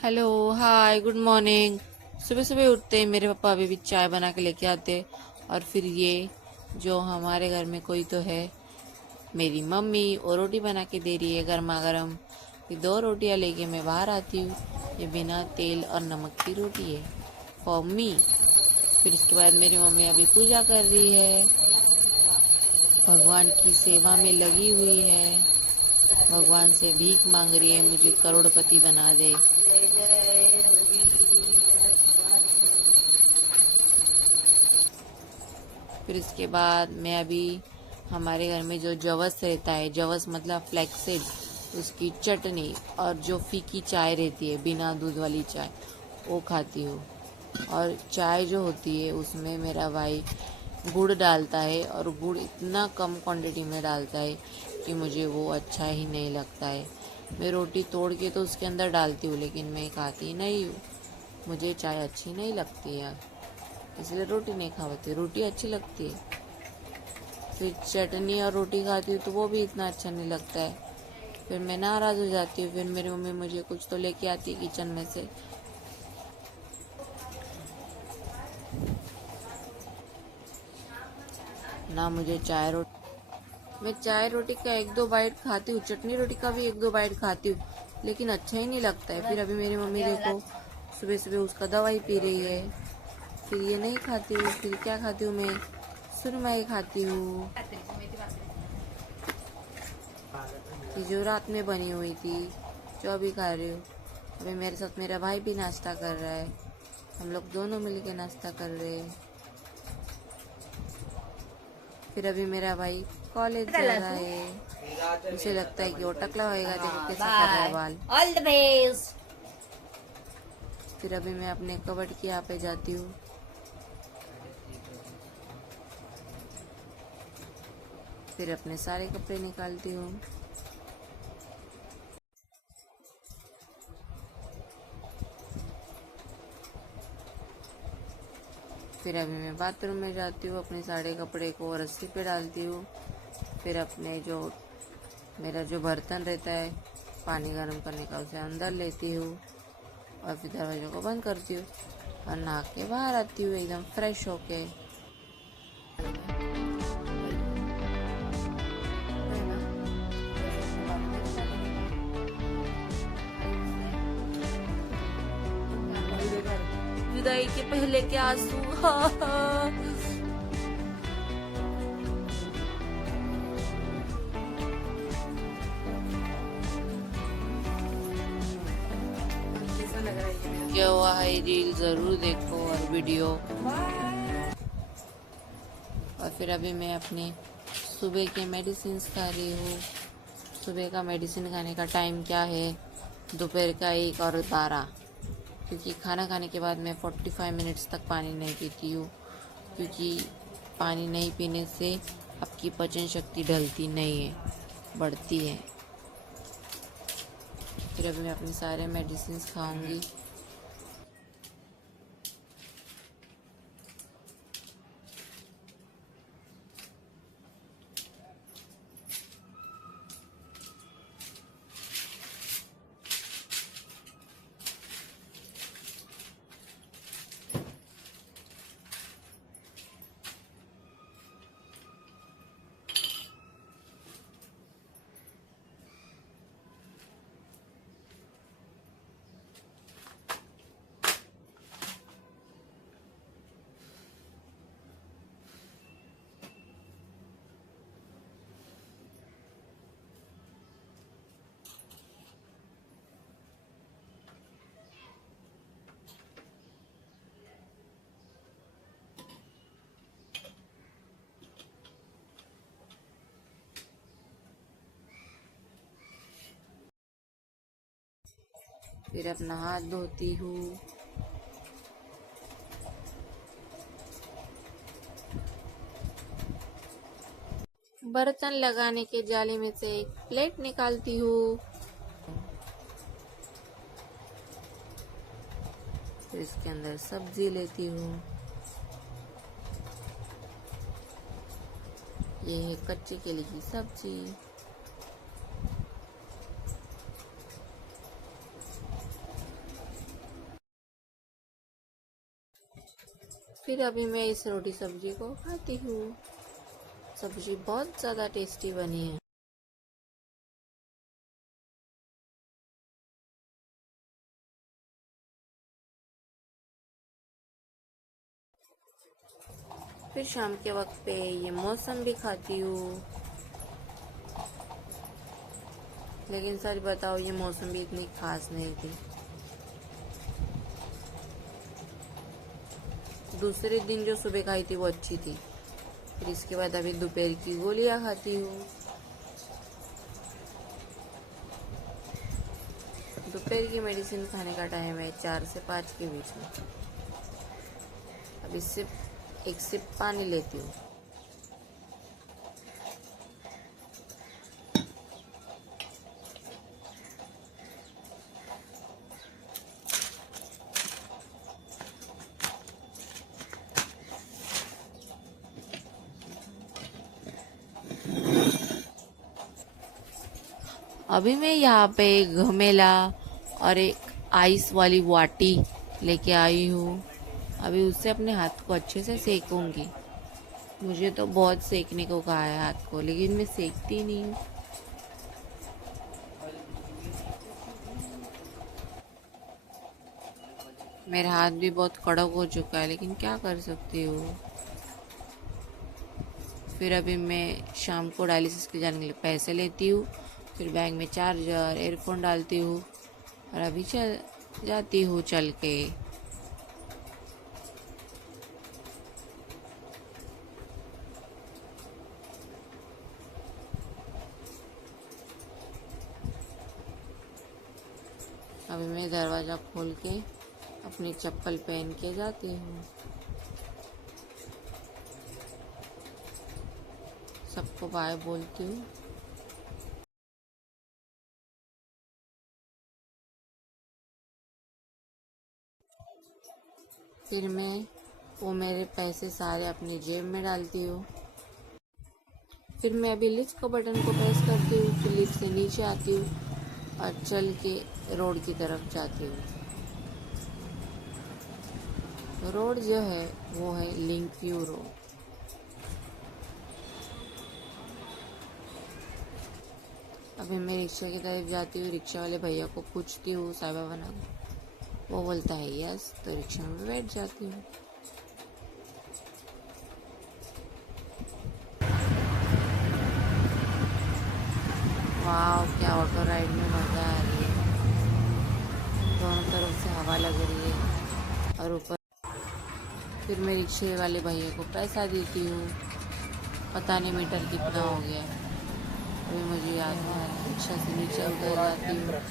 Hello. हाय, good morning. सुबह सुबह उठते ही मेरे पापा अभी भी चाय बना के लेके आते। और फिर ये जो हमारे घर में कोई तो है, मेरी मम्मी, और रोटी बना के दे रही है गर्मा गर्म। फिर दो रोटियां लेके मैं बाहर आती हूँ। ये बिना तेल और नमक की रोटी है फॉर मी। फिर इसके बाद मेरी मम्मी अभी पूजा कर रही है, भगवान की सेवा में लगी हुई है, भगवान से भीख मांग रही है मुझे करोड़पति बना दे। फिर इसके बाद मैं अभी हमारे घर में जो जवस रहता है, जवस मतलब फ्लैक्सीड, उसकी चटनी और जो फीकी चाय रहती है बिना दूध वाली चाय, वो खाती हूँ। और चाय जो होती है उसमें मेरा भाई गुड़ डालता है, और गुड़ इतना कम क्वांटिटी में डालता है कि मुझे वो अच्छा ही नहीं लगता है। मैं रोटी तोड़ के तो उसके अंदर डालती हूँ, लेकिन मैं खाती नहीं हूँ। मुझे चाय अच्छी नहीं लगती है, इसलिए रोटी नहीं खाती। रोटी अच्छी लगती है, फिर चटनी और रोटी खाती हूँ तो वो भी इतना अच्छा नहीं लगता है। फिर मैं नाराज़ हो जाती हूँ। फिर मेरी मम्मी मुझे कुछ तो लेके आती है किचन में से। ना मुझे चाय रोटी, मैं चाय रोटी का एक दो बाइट खाती हूँ, चटनी रोटी का भी एक दो बाइट खाती हूँ, लेकिन अच्छा ही नहीं लगता है। फिर अभी मेरी मम्मी देखो सुबह सुबह उसका दवाई पी रही है। फिर ये नहीं खाती हूँ, फिर क्या खाती हूँ मैं? सुरमई खाती हूँ, कि जो रात में बनी हुई थी, जो अभी खा रही हूँ। अभी मेरे साथ मेरा भाई भी नाश्ता कर रहा है, हम लोग दोनों मिलके नाश्ता कर रहे हैं। फिर अभी मेरा भाई कॉलेज जा रहा है, उसे लगता है कि वो टकला होएगा। देखो कैसा कर रहा है बाल। All the best. फिर अभी मैं अपने कबर्ड की यहाँ पे जाती हूँ। फिर अपने सारे कपड़े निकालती हूँ। फिर अभी मैं बाथरूम में जाती हूँ, अपने सारे कपड़े को रस्सी पे डालती हूँ। फिर अपने जो मेरा जो बर्तन रहता है पानी गर्म करने का, उसे अंदर लेती हूँ, और फिर दरवाजे को बंद करती हूँ और नहा के बाहर आती हूँ एकदम फ्रेश होके। विदाई के पहले के आंसू। क्या हुआ है, रील जरूर देखो और वीडियो। और फिर अभी मैं अपने सुबह के मेडिसिन खा रही हूँ। सुबह का मेडिसिन खाने का टाइम क्या है? दोपहर का 1 और 12। क्योंकि खाना खाने के बाद मैं 45 मिनट्स तक पानी नहीं पीती हूँ, क्योंकि पानी नहीं पीने से आपकी पाचन शक्ति ढलती नहीं है, बढ़ती है। फिर अभी मैं अपने सारे मेडिसिन खाऊंगी। फिर अपना हाथ धोती हूँ। बर्तन लगाने के जाली में से एक प्लेट निकालती हूँ। फिर इसके अंदर सब्जी लेती हूँ। ये है कच्चे केले की सब्जी। फिर अभी मैं इस रोटी सब्जी को खाती हूँ। सब्जी बहुत ज़्यादा टेस्टी बनी है। फिर शाम के वक्त पे ये मौसम भी खाती हूँ। लेकिन सच बताओ, ये मौसम भी इतनी खास नहीं थी। दूसरे दिन जो सुबह खाई थी वो अच्छी थी। फिर इसके बाद अभी दोपहर की गोलियां खाती हूँ। दोपहर की मेडिसिन खाने का टाइम है 4 से 5 के बीच में। अभी सिर्फ एक सिप पानी लेती हूँ। अभी मैं यहाँ पे घमेला और एक आइस वाली वाटी लेके आई हूँ। अभी उससे अपने हाथ को अच्छे से सेकूंगी। मुझे तो बहुत सेकने को कहा है हाथ को, लेकिन मैं सेकती नहीं हूँ। मेरा हाथ भी बहुत कड़क हो चुका है, लेकिन क्या कर सकती हूँ। फिर अभी मैं शाम को डायलिसिस के जाने के लिए पैसे लेती हूँ। फिर बैग में चार्जर, एयरफोन डालती हूँ और अभी चल जाती हूँ चल के। अभी मैं दरवाज़ा खोल के अपनी चप्पल पहन के जाती हूँ। सबको बाय बोलती हूँ। फिर मैं वो मेरे पैसे सारे अपनी जेब में डालती हूँ। फिर मैं अभी लिफ्ट का बटन को प्रेस करती हूँ। फिर लिफ्ट से नीचे आती हूँ और चल के रोड की तरफ जाती हूँ। रोड जो है वो है लिंक व्यू रोड। अभी मैं रिक्शा की तरफ जाती हूँ। रिक्शा वाले भैया को पूछती हूँ साईं बाबा नगर। वो बोलता है यस, तो रिक्शा में बैठ जाती हूँ। वाह, क्या ऑटो राइड में मज़ा आ रही है। दोनों तरफ से हवा लग रही है और ऊपर। फिर मैं रिक्शे वाले भैया को पैसा देती हूँ। पता नहीं मीटर कितना हो गया है, अभी मुझे याद नहीं आ रहा। रिक्शा से नीचे उतर जाती हूँ।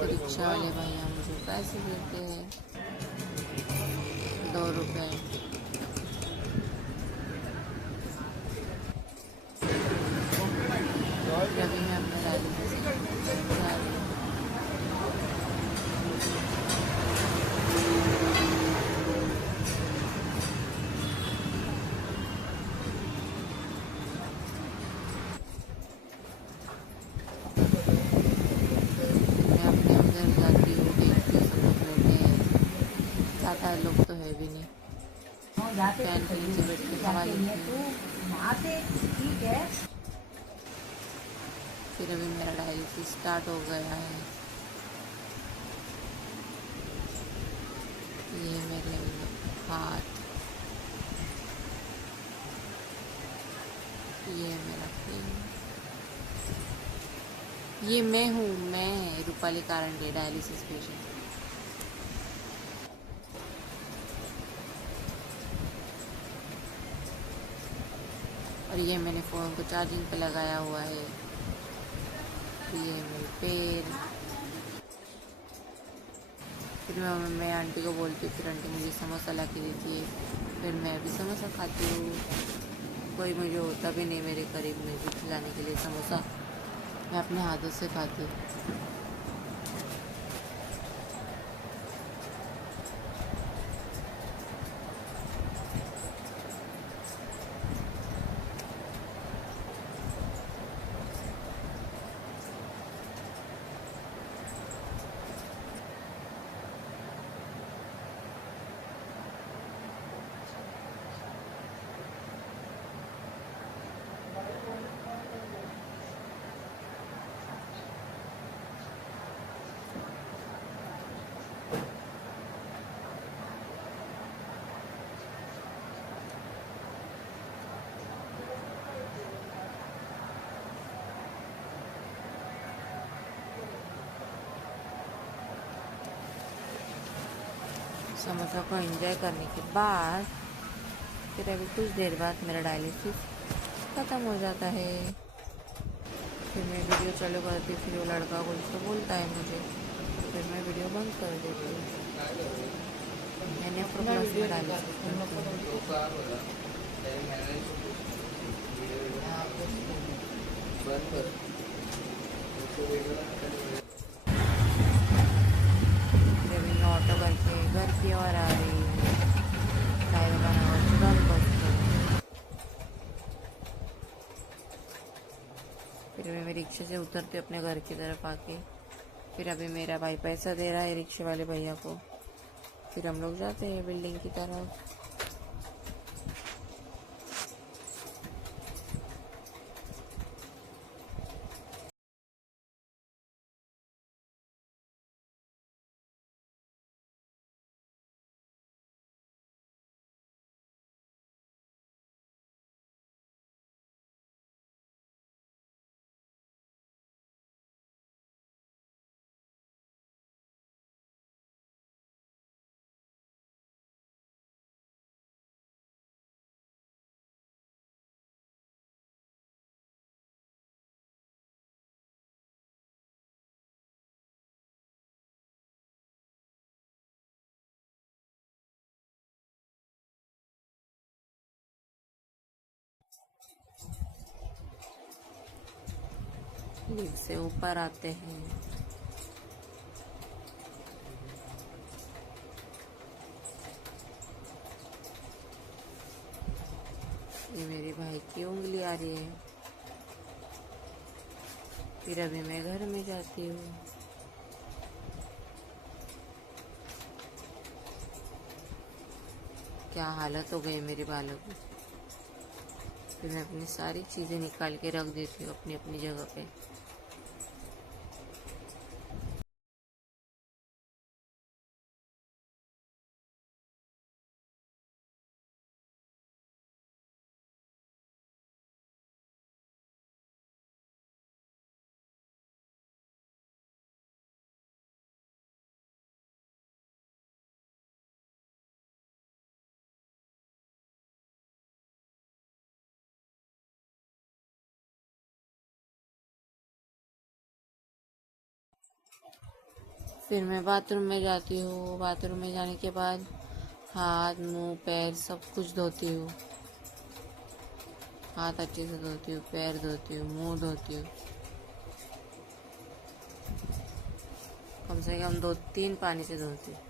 रिक्शा वाले भैया मुझे पैसे देते हैं 2 रुपए। फिर अभी मैं अपने दादी से जा रही हूँ। मैं अपने उधर जाती हूँ, देखती हूँ सब लोग बैठे हैं। ज़्यादा लोग तो है भी नहीं। फैन के नीचे बैठ के हवा लेती हूँ। फिर अभी मेरा डायलिसिस स्टार्ट हो गया है। ये मेरे हाथ, ये मेरा पेन। ये मैं हूँ, मैं रूपाली कारंडे, डायलिसिस पेशेंट। और ये मैंने फ़ोन को चार्जिंग पे लगाया हुआ है। ये मेरे पैर। फिर मैं आंटी को बोलती हूँ। फिर आंटी मुझे समोसा ला के देती है। फिर मैं भी समोसा खाती हूँ। कोई मुझे होता भी नहीं मेरे करीब में भी खिलाने के लिए समोसा। मैं अपने हाथों से खाती हूँ। समोसा को एंजॉय करने के बाद फिर अभी कुछ देर बाद मेरा डायलिसिस ख़त्म हो जाता है। फिर मैं वीडियो चालू करती हूँ, फिर वो लड़का कुछ तो बोलता है मुझे, फिर मैं वीडियो बंद कर देती हूँ। मैंने अपना वीडियो डायलिसिस करती हूँ। फिर अभी मैं ऑटो करके घर की ओर आ रही हूँ। ड्राइवर का नाम है डॉन बॉस्को। फिर अभी मैं रिक्शे से उतरती हूँ अपने घर की तरफ आके। फिर अभी मेरा भाई पैसा दे रहा है रिक्शे वाले भैया को। फिर हम लोग जाते हैं बिल्डिंग की तरफ। लिफ्ट से ऊपर आते हैं। ये मेरे भाई की उंगली आ रही है। फिर अभी मैं घर में जाती हूँ। क्या हालत हो गई मेरे बालों की। फिर मैं अपनी सारी चीज़ें निकाल के रख देती हूँ अपनी अपनी जगह पे। फिर मैं बाथरूम में जाती हूँ। बाथरूम में जाने के बाद हाथ मुंह पैर सब कुछ धोती हूँ। हाथ अच्छे से धोती हूँ, पैर धोती हूँ, मुंह धोती हूँ। कम से कम 2-3 पानी से धोती हूँ।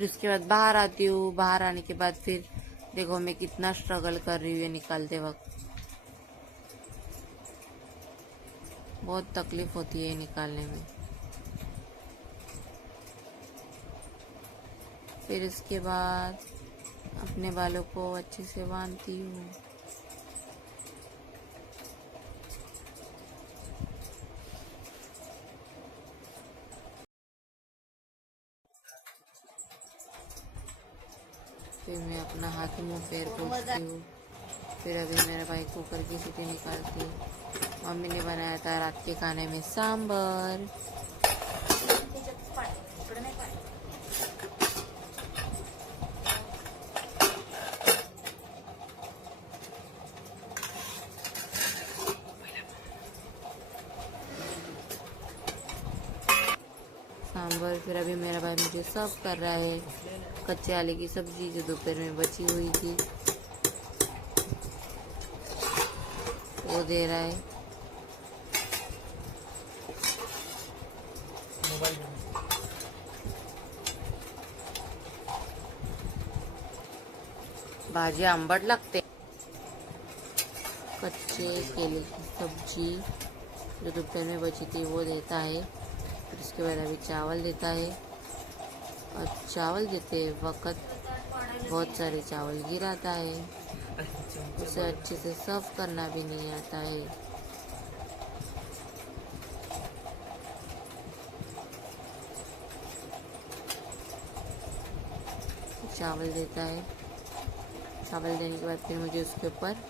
फिर उसके बाद बाहर आती हूँ। बाहर आने के बाद फिर देखो मैं कितना स्ट्रगल कर रही हूँ ये निकालते वक्त। बहुत तकलीफ होती है ये निकालने में। फिर इसके बाद अपने बालों को अच्छे से बांधती हूँ। फिर मैं अपना हाथ मुंह पैर पोंछती हूँ। फिर अभी मेरा भाई कुकर की सीटी निकालती है। मम्मी ने बनाया था रात के खाने में सांबर। सांबर फिर अभी मेरा भाई मुझे सर्व कर रहा है कच्चे आलू की सब्जी जो दोपहर में बची हुई थी, वो दे रहा है। भाजी आंबट लगते। कच्चे केले की सब्जी जो दोपहर में बची थी वो देता है। फिर उसके बाद अभी चावल देता है, और चावल देते वक्त बहुत सारे चावल गिराता है। उसे अच्छे से सर्व करना भी नहीं आता है। चावल देता है। चावल देने के बाद फिर मुझे उसके ऊपर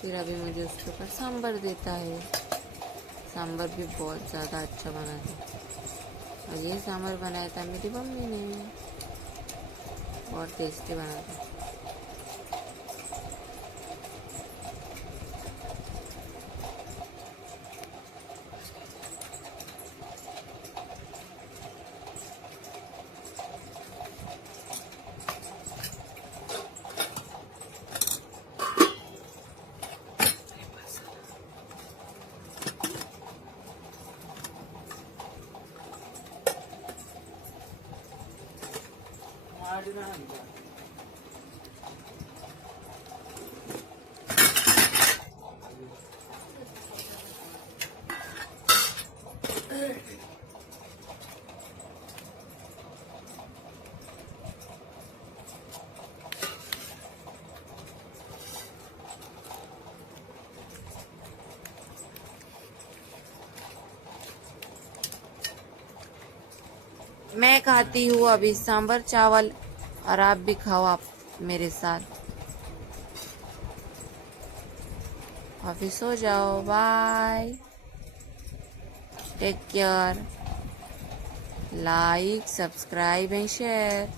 फिर अभी मुझे उसके ऊपर सांभर देता है। सांभर भी बहुत ज़्यादा अच्छा बना था, और ये सांभर बनाया था मेरी मम्मी ने। बहुत टेस्टी बना था। मैं खाती हूँ अभी सांभर चावल, और आप भी खाओ आप मेरे साथ। ऑफिस हो जाओ। Bye, take care, like, subscribe and share.